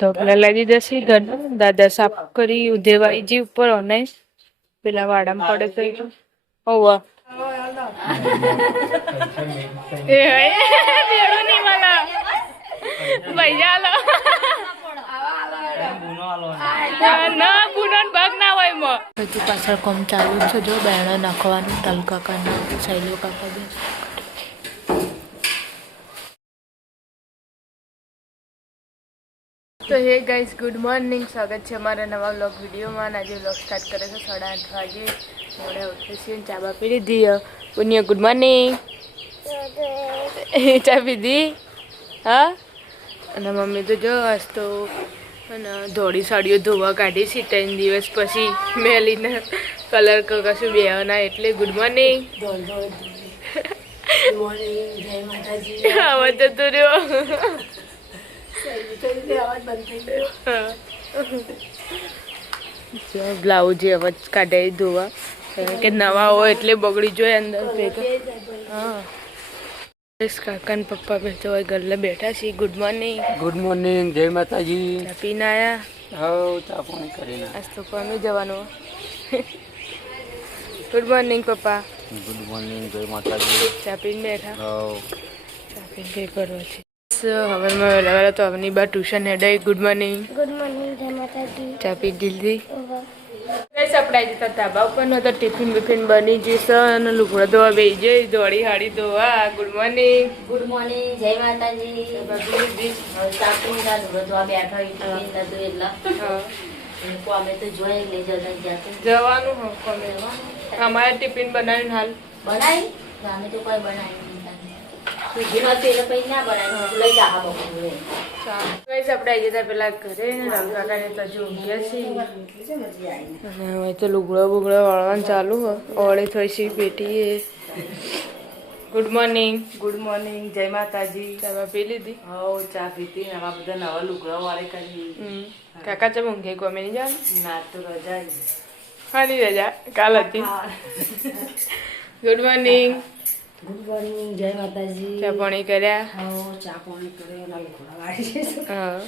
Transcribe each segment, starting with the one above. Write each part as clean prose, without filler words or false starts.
ધોકલા લાગી જશે ઘર દાદા સાફ કરી ઉધેવાઈ જી ઉપર અને પેલા વાડામાં પડે તો ઓવા એ બેડો નહીં માલા ભૈયા લો ના ગુનો ભાગ ના હોય મો હજી પાછળ કોમ ચાલુ છે જો બેણો નાખવાનું તલ કાકા ના સૈલો કાકા બે તો હે ગાઈસ ગુડ મોર્નિંગ સ્વાગત છે અમારા નવા વ્લોગ વિડીયોમાં આજે વ્લોગ સ્ટાર્ટ કરે છે 8:30 વાગે મોડે ઉઠી છીએ ચા બા પી લીધી પુનિયા ગુડ મોર્નિંગ ચા પીધી હા અને મમ્મી તો જો આજ તો અને ધોળી સાડીઓ ધોવા કાઢી છે 3 દિવસ પછી મેલીને કલર કશું બેહના એટલે ગુડ મોર્નિંગ આવાજ જતો રહ્યો બ્લાઉઝ અવાજ કાઢે ધોવા કે નવા હોય એટલે બગડી જોઈએ અંદર હા કાકા ને પપ્પા બેઠા હોય ગલ્લે બેઠા છીએ ગુડ મોર્નિંગ જય માતાજી ચા પીને આયા હા ચા પાણી કરીને આજ તો કોમે જવાનું ગુડ મોર્નિંગ પપ્પા ગુડ મોર્નિંગ જય માતાજી ચા પીને બેઠા હા ચા પીને કઈ કરવા છે હવારમાં વહેલા તો avની બા ટ્યુશન હેડાઈ ગુડ મોર્નિંગ જય માતાજી ચા પી દીધી ગઈસ આપણે આજે તો ધાબા ઉપર નતો ટિફિન બિફિન બની જશે અને લુગડા ધોવા બેસી જઈ દોડી હાડી ધોવા ગુડ મોર્નિંગ જય માતાજી ચા પીને લુગડા ધોવા બેઠા એટલા અમે તો જોઈ લઈ જતા જવાનું હો કોમે અમારે ટિફિન બનાવીને હાલ બનાવી અમે તો કોઈ બનાવી આપણે પેલા ઘરે રંગાકાને તો ઊંઘ્યા છીએ અને હવે તો લુગડા બુગડા વાળવાનું ચાલુ ઓળે થઈ છે પેટી ગુડ મોર્નિંગ જય માતાજી ચા પી લીધી ચા પીતી આવા બધા નવા લુગડા વાળે કરી કાકા ચમ ઊંઘે ગમે નહીં જાણ ના તો રજા હાની રજા કાલ હતી ગુડ મોર્નિંગ જય માતાજી ચા પાણી કર્યા ચા પાણી કર્યો હા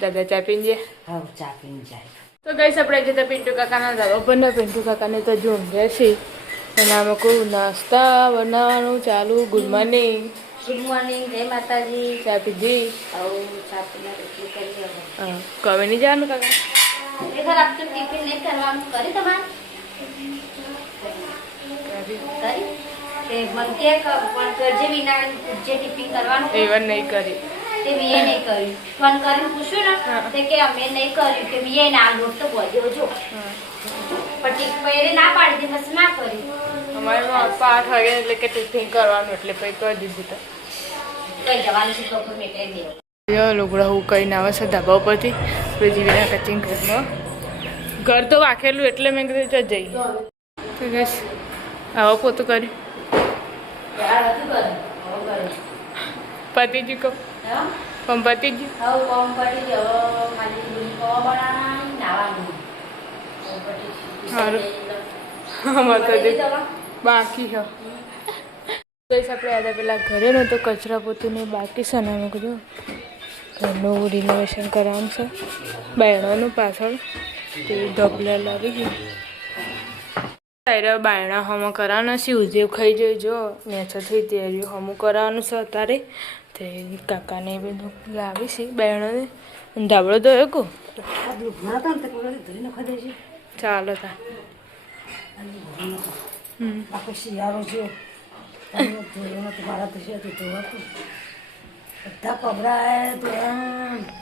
દાદા ચા પીને ગયા ચા પીને જાય તો ગઈસ આપણે જતા પિન્ટુ કાકાના ધાબા પર ને પિન્ટુ કાકાને તો જો ઊંઘ્યા છે અને આમાં કોઈ નાસ્તા બનાવવાનું ચાલુ ગુડ મોર્નિંગ જય માતાજી ચા પીધી ચા પીને રોટલી કરી હા કમે નહીં જવાનું કાકા ટિફિન નહીં કરવાનું કરી તમારે એવન નહીં કરી અમારે 8 વાગે એટલે કે ટિફિન કરવાનું એટલે પછી કરી દીધું તો લુગડા હું કહીને આવે છે ધાબા ઉપરથી જીવીના કચિંગ ઘરમાં ઘર તો વાખેલું એટલે મેં કીધું તો જઈએ તો બસ આવો પોતું કર્યું પતિજી કહો પણ પતિજી સારું બાકી છે બસ આપણે યાદ પેલા ઘરે નહોતો કચરા પોતું ને બાકી છે ને અમે કીધું ઘરનું રિનોવેશન કરવાનું છે બહેણોનું પાછળ તે ઢગલા લાવી ગયું તારે બાયણા હમો કરવાના છે ઉજેવ ખાઈ જોઈજો નેચર થઈ તૈયારી હમું કરવાનું છે અત્યારે તે કાકાને બધું લાવી છે બહેણોને ધાબળો તો કો ચાલો તા શિયાળો છે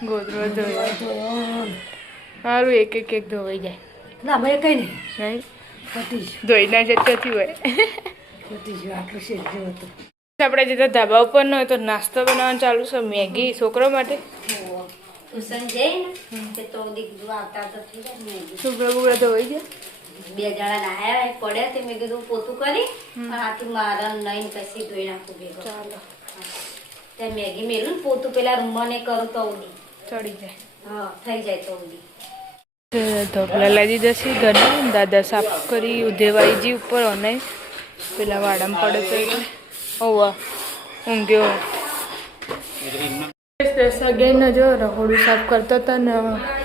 ગોદરો ધોઈ સારું એક ધોવાઈ જાય ના ભાઈ કઈ નહીં ધોઈ ના જતી હોય આપણે જતા ધાબા ઉપર ન હોય તો નાસ્તો બનાવવાનું ચાલુ છે મેગી છોકરો માટે છોકરા બુકડા ધોઈ જાય 2 જણા નાયા પડ્યા તે મેં કીધું પોતું કરી આથી મારા નહીં પછી ધોઈ નાખું ભેગો ચાલો ત્યાં મેગી મેલું પોતું પેલા રૂમમાં ને કરું તો ચડી જાય હા થઈ જાય તો ધોકલા લાગી જશે ઘર દાદા સાફ કરી ઉધેવાઈ જી ઉપર અને પેલા વાડામાં પડે તો ઓવા ઊંઘ્યો 10 વાગ્યાના જો રહોડું સાફ કરતા હતા ને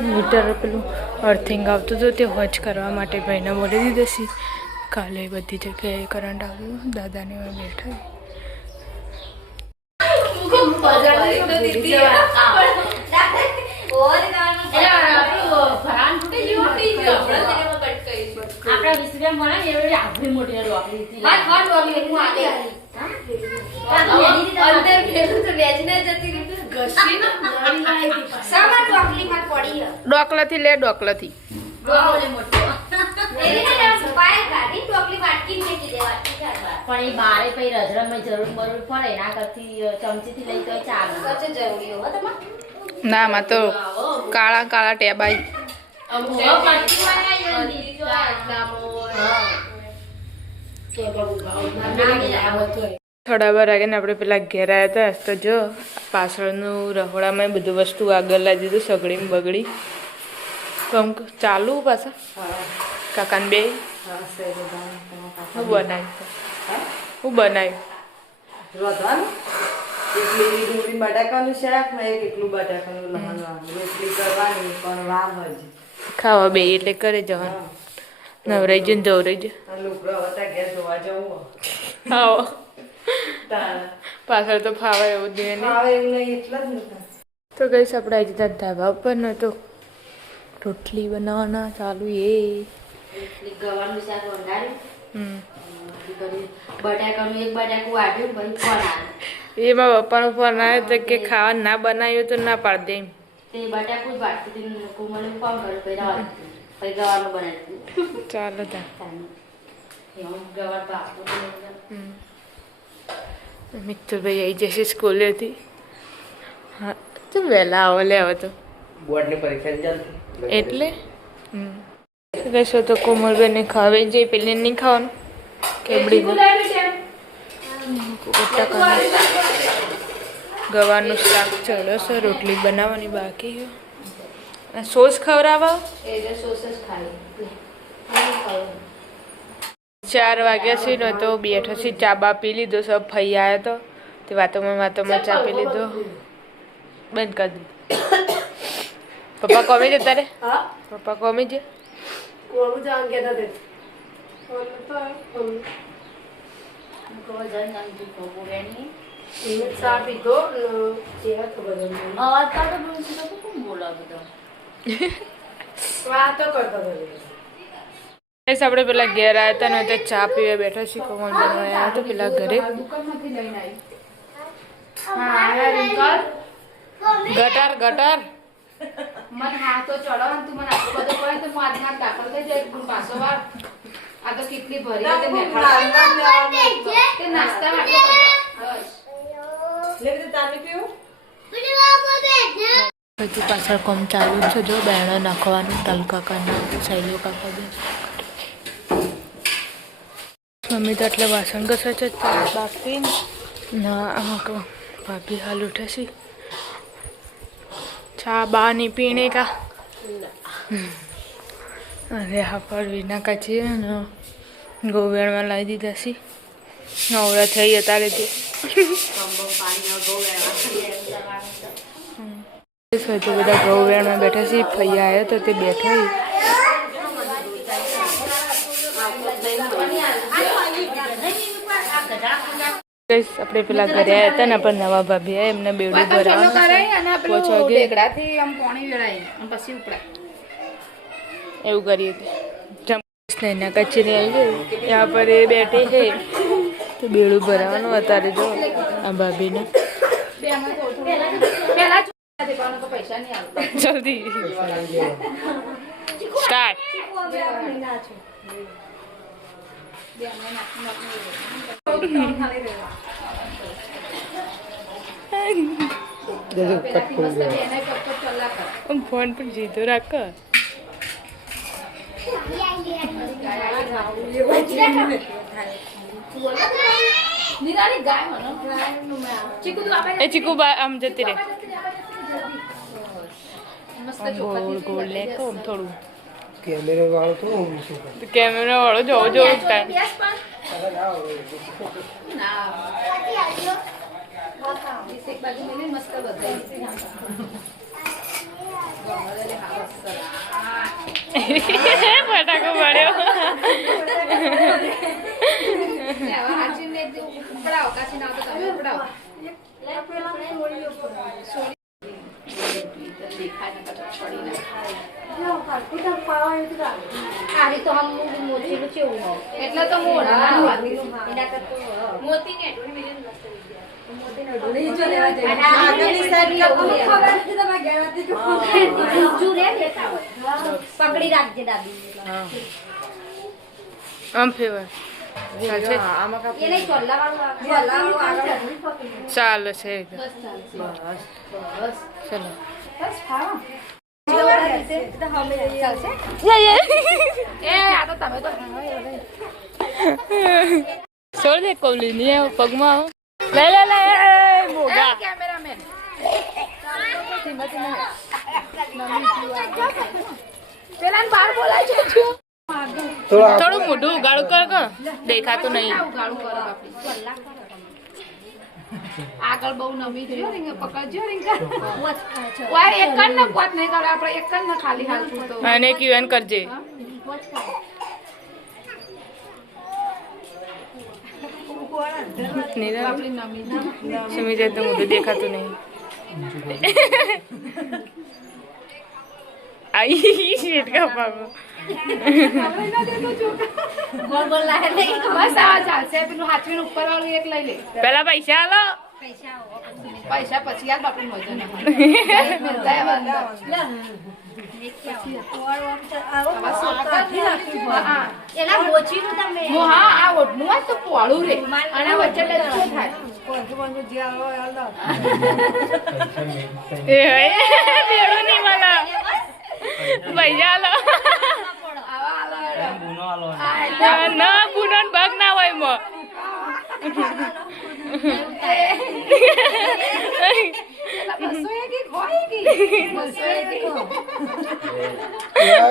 મીટર પેલું અર્થિંગ આવતું હતું તે હોજ કરવા માટે ભાઈને બોલી દીધું છે. કાલે બધી જગ્યાએ કરંટ આવ્યું. દાદાને અમે બેઠા આપણા વિશ્વમાં મળે ને એવી આભી મોટી રોકડી હતી. હા હા રોકડી હું આગે અંદર ભેગું તો વેચને જતી રીતે ઘસી ને નળી લાવી સામા રોકડી માં પડી ડોકલાથી લે ડોકલાથી ડોકલે મોટો એની ને પાય કાઢી ડોકલી વાટકી મેકી દેવાતી કાઢવા પણ એ બારે પઈ રજરમમાં જરૂર બરોબર પડે એના કરતી ચમચીથી લઈ તો ચાલે સચ્ચે જરૂરી હો તમા ના માં તો કાળા કાળા ટેબાઈ થોડા વાર આગળ આપણે પેલા ઘેર આવ્યા હતા તો જો પાછળનું રહોડામાં બધું વસ્તુ આગળ લાવી દીધું સગડી બગડી કમ ચાલુ પાછા કાકાને બે હું બનાવ્યું બટાકાનું શાક ને કેટલું બટાકાનું લહણવાનું રોટલી કરવાની પણ વાર હજી ખાવા બે એટલે કરે જવાનું નવરાઈ જઈને જવરાઈ જ લુગડા હતા ઘેર ધોવા જવું આવો પાછળ તો ફાવા એવું દે ને આવે એવું નહીં એટલા જ નતા તો કઈશ આપણે આજે ત્યાં ધાબા ઉપર ન તો રોટલી બનાવવાના ચાલુ એ ગવાનું શાક વંગાડ્યું બટાકાનું એક બટાકું વાટ્યું પછી ફોન આવે એમાં પપ્પાનો ફોન આવ્યો તો કે ખાવા ના બનાવ્યું તો ના પાડી દે તે બટાકું જ વાટતી હતી કોમલે ફોન કર્યો પછી ગવાનું બનાવી ચાલો ત્યાં ગવાર બાપુ મિત્રભાઈ આવી જશે સ્કૂલેથી હા તો વહેલા આવો લેવો તો બોર્ડની પરીક્ષા ચાલતી એટલે કહેશો તો કોમલબેનને ખાવે જઈ પેલી નહીં ખાવાનું કેબડી ગવાનું શાક ચડો છે રોટલી બનાવવાની બાકી છે સોસ ખવડાવો 4 વાગ્યા છે ને તો બેઠો છે ચા બા પી લીધો સબ ફઈ આવ્યો તો તે વાતોમાં ચા પી લીધો બંધ કરી દીધું પપ્પા કોમે જતા રે પપ્પા કોમે છે આપણે પેલા ઘેર આવ્યા હતા ને તો ચા પીવા બેઠા છીએ કોમલ બનાવ્યા હતા પેલા ઘરે ગટર ગટર મને હા તો ચડો ને તું મને આટલો બધો પડે તો હું આજના દાખલ થઈ જાય તું પાછો વાર આ તો કેટલી ભરી તે નાસ્તા માટે હજુ પાછળ કોમ ચાલુ છે જો બેણો નાખવાનું તલ કાકાના સહેલો કાકા બે મમ્મી તો એટલે વાસણ ઘસે છે બાકી ના ભાભી હાલ ઉઠે છે ચા બા નહીં પીને કા અરે હા પર વિના કાચી ને ગોવેણમાં લાવી દીધા છે નવરા થઈ હતા લીધી તો બધા ગૌવેણમાં બેઠા છે ફૈયા આવ્યો તો તે બેઠો આપણે પેલા ઘરે આવ્યા હતા ને પણ નવા ભાભી આવ્યા એમને બેડું ભરાવાનું એવું કરીએ સ્નેહના કચેરી આવી ગઈ ત્યાં પર એ બેઠી છે તો બેડું ભરાવાનું અત્યારે જો આ ભાભીને જલ્દી સ્ટાર્ટ ફોન પર જીતો રાખ એ ચીકુ આમ જતી રે ગોળ ગોળ લે કોમ થોડું કેમેરા વાળો જોવો જોવો ટાઈમ એક બાજુ મેલી મસ્ત બધાઈ ફટાકો પડ્યો ઉપડાવો કાચી ના તો તમે ઉપડાવો આરી તો હમ મોતી નું કેવું હોય એટલે તો હું ઓઢવાનું એના કરતો મોતી ને ઢોળી મિલી મસ્ત પકડી રાખજે દાદી આમ ફેવર ચાલશે એ લઈ ચોલ્લા વાળું ચાલે છે બસ ચલો બસ ખાવા એ આ તો તમે તો છોડ દે કોલી ની આવ પગમાં આવ લે લે લે મોગા કેમેરામેન પેલા બાર બોલાય છે થોડું મોઢું ઉગાડું કર દેખાતું નહીં ઉગાડું કરો બાપડી આગળ બહુ નમી જોયો રીંગ પકડજો રીંગ વાય એક કણ ન પોત નહીં કરે આપણે એક કણ ન ખાલી હાલ તો અને ક્યુએન કરજે બાપડી નમી સમી જાય તો મોઢું દેખાતું નહીં આઈ શેટ કા પાગો બોલ બોલ લાગે નહીં બસ આવા ચાલશે પેલું હાથવીનું ઉપર વાળું એક લઈ લે પેલા પૈસા આલો પૈસા પછી યાર બાપડી મજા ના એલા ગોચીનું તમે હા આ ઓઢનું હોય તો પોળું રે અને વચ્ચે ડચ્ચો થાય એ બેડો નહીં મને પૈસા આલો ના ગુનો ભાગ ના હોય મો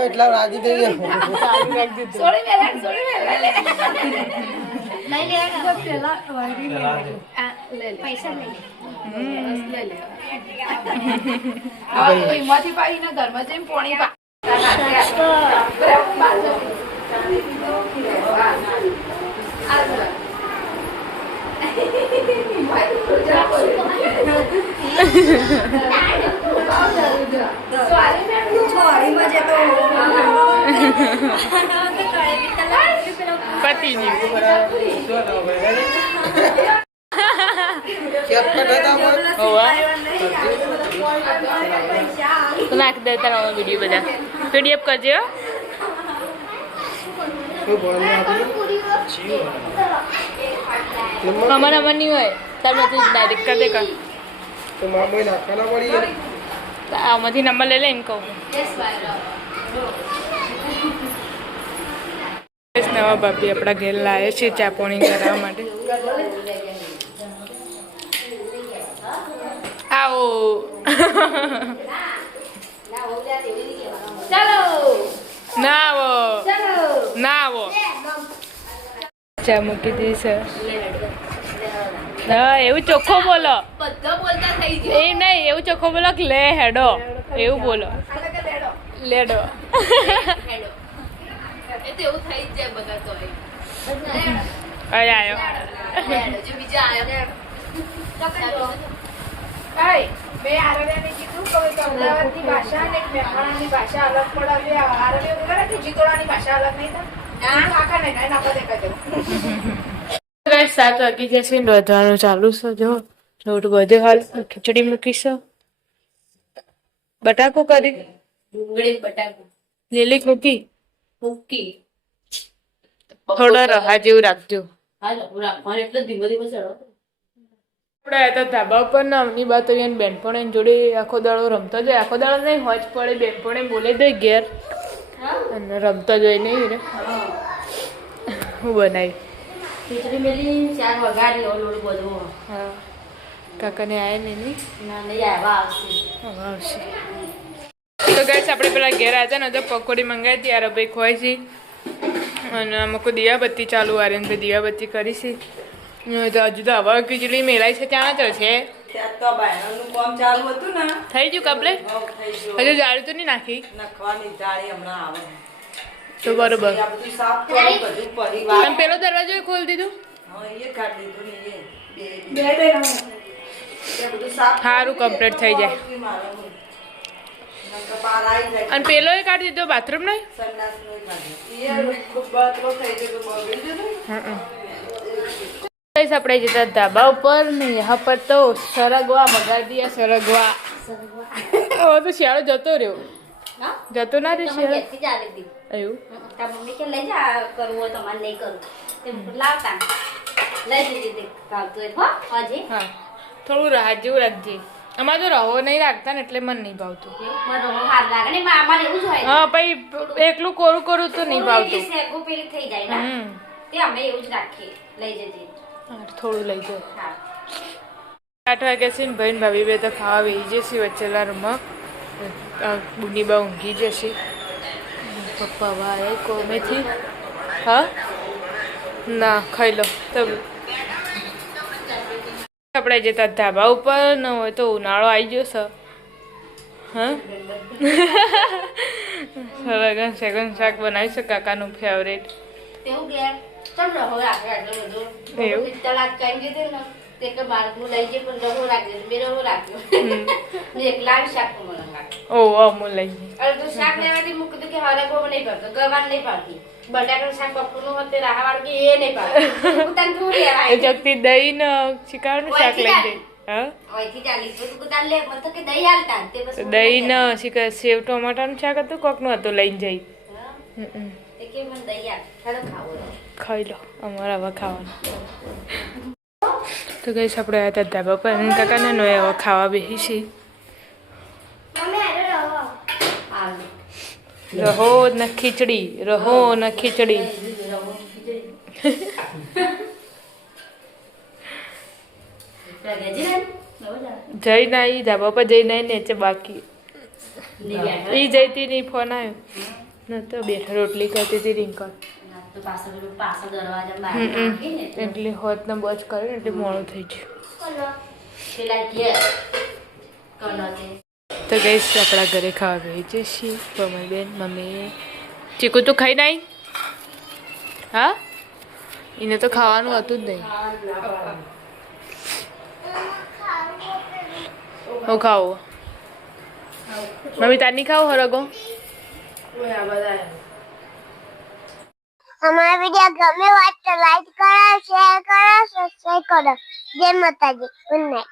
એટલા રાજી થઈ ગયા સોળી મેલા લઈ લે પૈસા લઈ લે લે હવે એમાંથી પાડીને ઘરમાં જઈને પોણી પતિ ની નાખ દે તારા વિડીયો બધા પીડીએફ કરજો અમારા અમાર નહીં હોય તાર તું ડાયરેક્ટ કરી દે કર તો મામા નાખવાના પડી આમાંથી નંબર લઈ લે એમ કહું નવા બાપી આપણા ઘેર લાવે છે ચા પાણી કરાવવા માટે આવો ચાલો ના આવો ના આવો ચા મૂકી દીધી છે હા એવું ચોખ્ખો બોલો બધા બોલતા થઈ ગયો એ નહીં એવું ચોખ્ખો બોલો કે લે હેડો એવું બોલો લેડો એ તો એવું થઈ જ જાય બધા તો અરે આવ્યો જે બીજા આવ્યો ભાઈ મેં આરવ્યાને કીધું કે અમદાવાદની ભાષા અને મહેસાણાની ભાષા અલગ પડે આરવ્ય વગર કે જીતોડાની ભાષા અલગ નહીં થાય આખા નહીં ના આપણે દેખાય ગાઈસ 7 વાગી જશે ને વધવાનું ચાલુ છે જો લોટ બધે હાલ ખીચડી મૂકીશ બટાકો કરી ડુંગળી બટાકું લીલી મૂકી મૂકી થોડો રહા જેવું રાખજો હાલો રાખવાનું એટલે ધીમે ધીમે ચડો આપણે તો ધાબા ઉપર ને અમની બાત અહીંયા બેનપણ એની જોડે આખો દાડો રમતો જાય આખો દાડો નહીં હોજ પડે બેનપણે બોલે દે ઘેર અને રમતો જોઈ નહીં રે હું બનાવી ખીચડી મેલી 4 વગાડી ઓલું બધું હા કાકાને આયા નહીં ના નહીં આવ્યા આવશે હવે આવશે તો ગાઈસ આપણે પેલા ઘેર આવ્યા હતા ને તો પકોડી મંગાવી હતી યાર ભાઈ ખોઈ છે અને આમાં કોઈ દિયાબત્તી ચાલુ આરે ભાઈ દિયાબત્તી કરી છે તો હજુ તો હવે ખીચડી મેલાય છે ત્યાં ચડશે. ત્યાં તો બાયણાનું કામ ચાલુ હતું ને. થઈ ગયું કમ્પ્લીટ? હઉ, થઈ ગયું. હજુ જાળી તો નહીં નાખી? નાખવાની જાળી હમણાં આવે. તો બરોબર. આ બધું સાફ કરી બધું પરિવાર. તમે પેલો દરવાજો ખોલી દીધું? હા, એ કાઢી દીધું ને એ. બે બે એ બધું સાફ સારું, કરી complete થઈ જાય. મારે નકર બહાર આવી જાય. અને પેલો એ કાઢી દીધો બાથરૂમ નહીં? સંડાસનું એ કાઢ્યું. એ ખૂબ બાથરૂમ થઈ ગયું તો બગડી જતું. गाइस આપણે જતા ધાબા ઉપર ને यहाँ पर तो સરગવા બગાડી દિયા સરગવા. હવે તો શિયાળો જતો રહ્યો. હા જતો ના રહ્યો તમે શિયાળો? ઘેરથી જ આલી દીધી. એવું? તાર મમ્મી કે લઈ જા કરવું હોય તો મને નહીં કરું તે લાવતા લઈ દીધી તે ભાવતું હોય હો હજી હા, થોડું રાહત જેવું રાખજે. અમારે તો રહો નહીં રાખતા ને એટલે મને નહીં ભાવતું. મને બહુ હાર લાગે ને અમારે એવું જ હોય હા, પછી એકલું કોરું કોરું તો નહીં ભાવતું. શેકું પેલી થઈ જાય ને તે અમે એવું જ રાખીએ લઈ જજે. હા, થોડું લઈ જાઓ. હા 8 વાગ્યા છે ને ભાઈ ને ભાભી બે તો ખાવા બેસી જશે વચ્ચેલા રૂમમાં. બુની બા ઊંઘી જશે. પપ્પા ભાઈ કોમેથી. હા ના ખાઈ લો તો આપણે જતા ધાબા ઉપર ન હોય તો ઉનાળો આવી ગયો છે. હા સરગન સેગન શાક બનાવી છે કાકાનું ફેવરેટ. તેવું ઘેર ચમ રહો રાખે આટલું બધું એવું? તલાક કરી દીધું ને તે કે બાળકનું લઈ જઈ પણ રહો રાખી બે રહો રાખ્યું ને એકલા શાક મને લાગે. ઓ અમૂલ લઈ ગઈ. અરે તું શાક લેવાથી મૂકી દીધું કે હરે બહુ નહીં કરતો ગવાન નહીં પાડતી બટાકાનું શાક પપ્પુનું હોતે રાહાવાળ કે એ નહીં પાડતી તને તું એ લેવાય જગતી દહીં ને શિકારનું શાક લઈ ગઈ. હા, ઓયથી ચાલી તો તું તાર લે મને તો કે દહીં હાલતા તે બસ દહીં ને શિકાર સેવ ટમાટાનું શાક હતું કોકનું હતું લઈને જઈ. તે કે મને દહીં હાલ ચાલો ખાવો ખાઈ લો, અમારે હવે ખાવાનું. તો ગઈશ આપણે આવ્યા હતા ધાબા પર અને કાકાને નો હવે ખાવા બેસી છીએ. રહો ને ખીચડી, રહો ને ખીચડી. જઈને આવી ધાબા પર જઈને આવી નીચે બાકી એ જઈતી નહીં ફોન આવ્યો ન તો બેઠા રોટલી કરતી હતી રિંકલ. તો પાછળ દરવાજા બહાર નાખીને એટલે હોત ને બસ કર્યું એટલે મોડું થઈ ગયું. પેલા ઘેર કલર તો ગઈશ આપણા ઘરે ખાવા બેસી જઈએ. કોમલબેન મમ્મી ચીકુ તું ખાઈ નાઈ? હા, એને તો ખાવાનું હતું જ નહીં. હું ખાવું મમ્મી તાર નહીં ખાવું હરગો? हमारा वीडियो गमे हो तो लाइक करो शेयर करो सब्सक्राइब करो जय माता दी गुड नाइट।